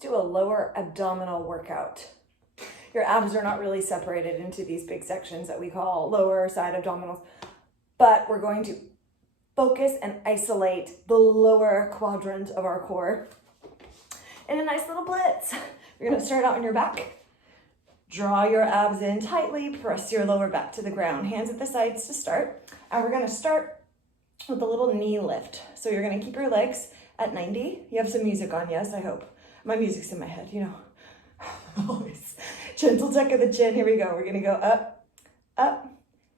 do a lower abdominal workout. Your abs are not really separated into these big sections that we call lower side abdominals, but we're going to focus and isolate the lower quadrant of our core in a nice little blitz. You're gonna start out on your back. Draw your abs in tightly, press your lower back to the ground. Hands at the sides to start. And we're gonna start with a little knee lift. So you're gonna keep your legs at 90. You have some music on, yes, I hope. My music's in my head, you know. Always. Gentle tuck of the chin, here we go. We're gonna go up, up,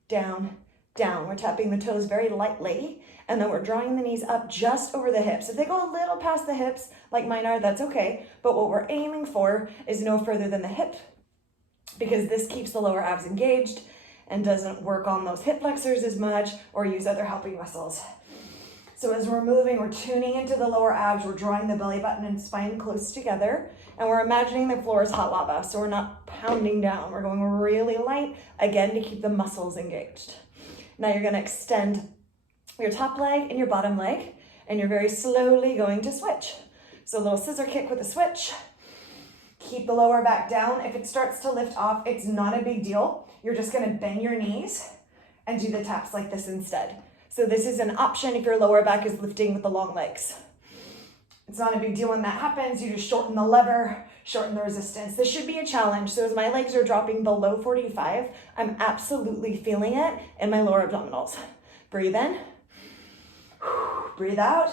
down, down. We're tapping the toes very lightly, and then we're drawing the knees up just over the hips. If they go a little past the hips, like mine are, that's okay. But what we're aiming for is no further than the hip, because this keeps the lower abs engaged and doesn't work on those hip flexors as much or use other helping muscles. So as we're moving, we're tuning into the lower abs, we're drawing the belly button and spine close together, and we're imagining the floor is hot lava, so we're not pounding down. We're going really light, again, to keep the muscles engaged. Now you're gonna extend your top leg and your bottom leg, and you're very slowly going to switch. So a little scissor kick with a switch. Keep the lower back down. If it starts to lift off, it's not a big deal. You're just gonna bend your knees and do the taps like this instead. So this is an option if your lower back is lifting with the long legs. It's not a big deal when that happens. You just shorten the lever, shorten the resistance. This should be a challenge. So as my legs are dropping below 45, I'm absolutely feeling it in my lower abdominals. Breathe in, breathe out.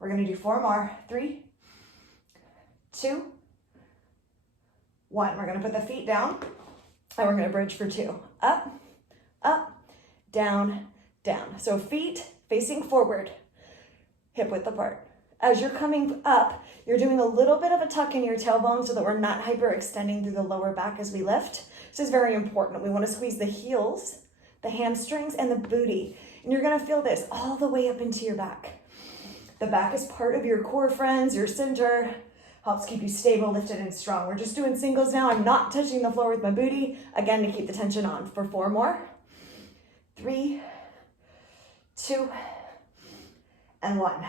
We're gonna do 4 more. 3, 2, 1. We're gonna put the feet down and we're gonna bridge for 2. Up, up, down, down. So feet facing forward, hip width apart. As you're coming up, you're doing a little bit of a tuck in your tailbone so that we're not hyperextending through the lower back as we lift. This is very important. We want to squeeze the heels, the hamstrings, and the booty. And you're gonna feel this all the way up into your back. The back is part of your core, friends, your center. Helps keep you stable, lifted, and strong. We're just doing singles now. I'm not touching the floor with my booty. Again, to keep the tension on for 4 more. 3, 2, and 1.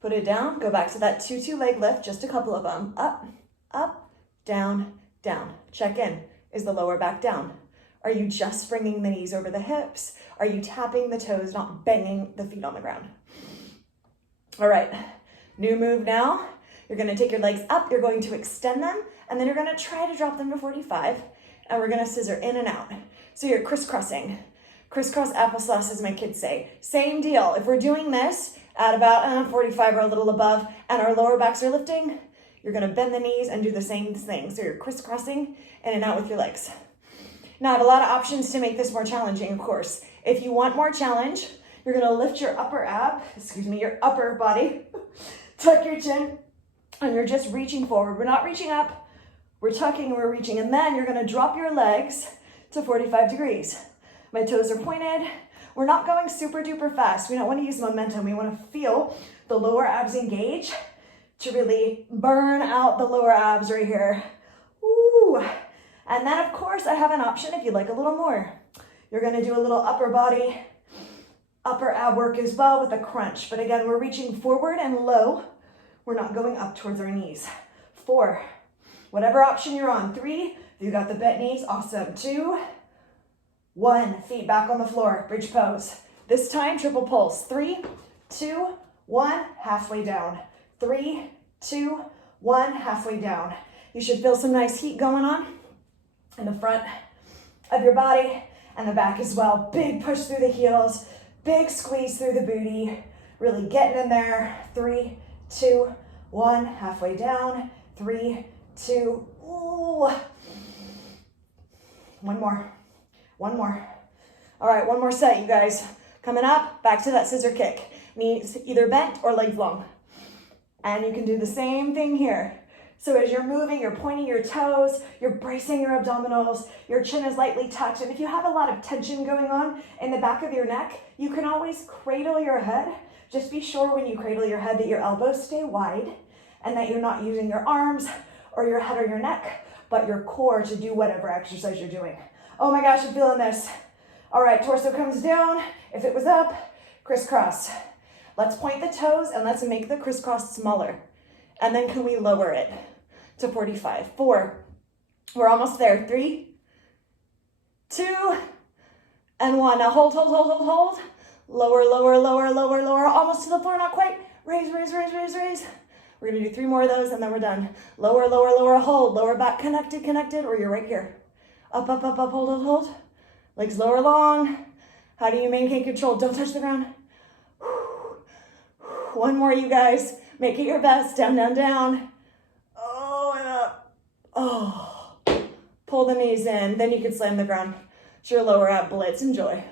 Put it down, go back to that 2-2 leg lift, just a couple of them. Up, up, down, down. Check in, is the lower back down? Are you just bringing the knees over the hips? Are you tapping the toes, not banging the feet on the ground? All right, new move now. You're gonna take your legs up, you're going to extend them, and then you're gonna try to drop them to 45, and we're gonna scissor in and out. So you're crisscrossing. Crisscross applesauce, as my kids say. Same deal. If we're doing this at about 45 or a little above, and our lower backs are lifting, you're gonna bend the knees and do the same thing. So you're crisscrossing in and out with your legs. Now I have a lot of options to make this more challenging, of course. If you want more challenge, you're gonna lift your your upper body, tuck your chin, and you're just reaching forward. We're not reaching up, we're tucking, we're reaching, and then you're gonna drop your legs to 45 degrees. My toes are pointed. We're not going super duper fast. We don't wanna use momentum. We wanna feel the lower abs engage to really burn out the lower abs right here. Ooh. And then of course I have an option if you'd like a little more. You're gonna do a little upper body, upper ab work as well with a crunch. But again, we're reaching forward and low. We're not going up towards our knees. 4, whatever option you're on. 3, you got the bent knees, awesome. 2, 1, feet back on the floor, bridge pose. This time, triple pulse. 3, 2, 1, halfway down. 3, 2, 1, halfway down. You should feel some nice heat going on in the front of your body and the back as well. Big push through the heels, big squeeze through the booty, really getting in there. 3, 2, 1, halfway down. 3, 2, ooh. 1 more. 1 more. All right, 1 more set, you guys. Coming up, back to that scissor kick. Knees either bent or legs long. And you can do the same thing here. So as you're moving, you're pointing your toes, you're bracing your abdominals, your chin is lightly tucked. And if you have a lot of tension going on in the back of your neck, you can always cradle your head. Just be sure when you cradle your head that your elbows stay wide and that you're not using your arms or your head or your neck, but your core to do whatever exercise you're doing. Oh my gosh, I'm feeling this. All right, torso comes down. If it was up, crisscross. Let's point the toes and let's make the crisscross smaller. And then can we lower it to 45? 4. We're almost there. 3, 2, and 1. Now hold, hold, hold, hold, hold. Lower, lower, lower, lower, lower. Almost to the floor, not quite. Raise, raise, raise, raise, raise. We're gonna do 3 more of those and then we're done. Lower, lower, lower, hold. Lower back, connected, connected, or you're right here. Up, up, up, up, hold, hold, hold. Legs lower long. How do you maintain control? Don't touch the ground. 1 more, you guys. Make it your best. Down, down, down. Oh, and up. Oh. Pull the knees in. Then you can slam the ground. It's your lower ab blitz. Enjoy.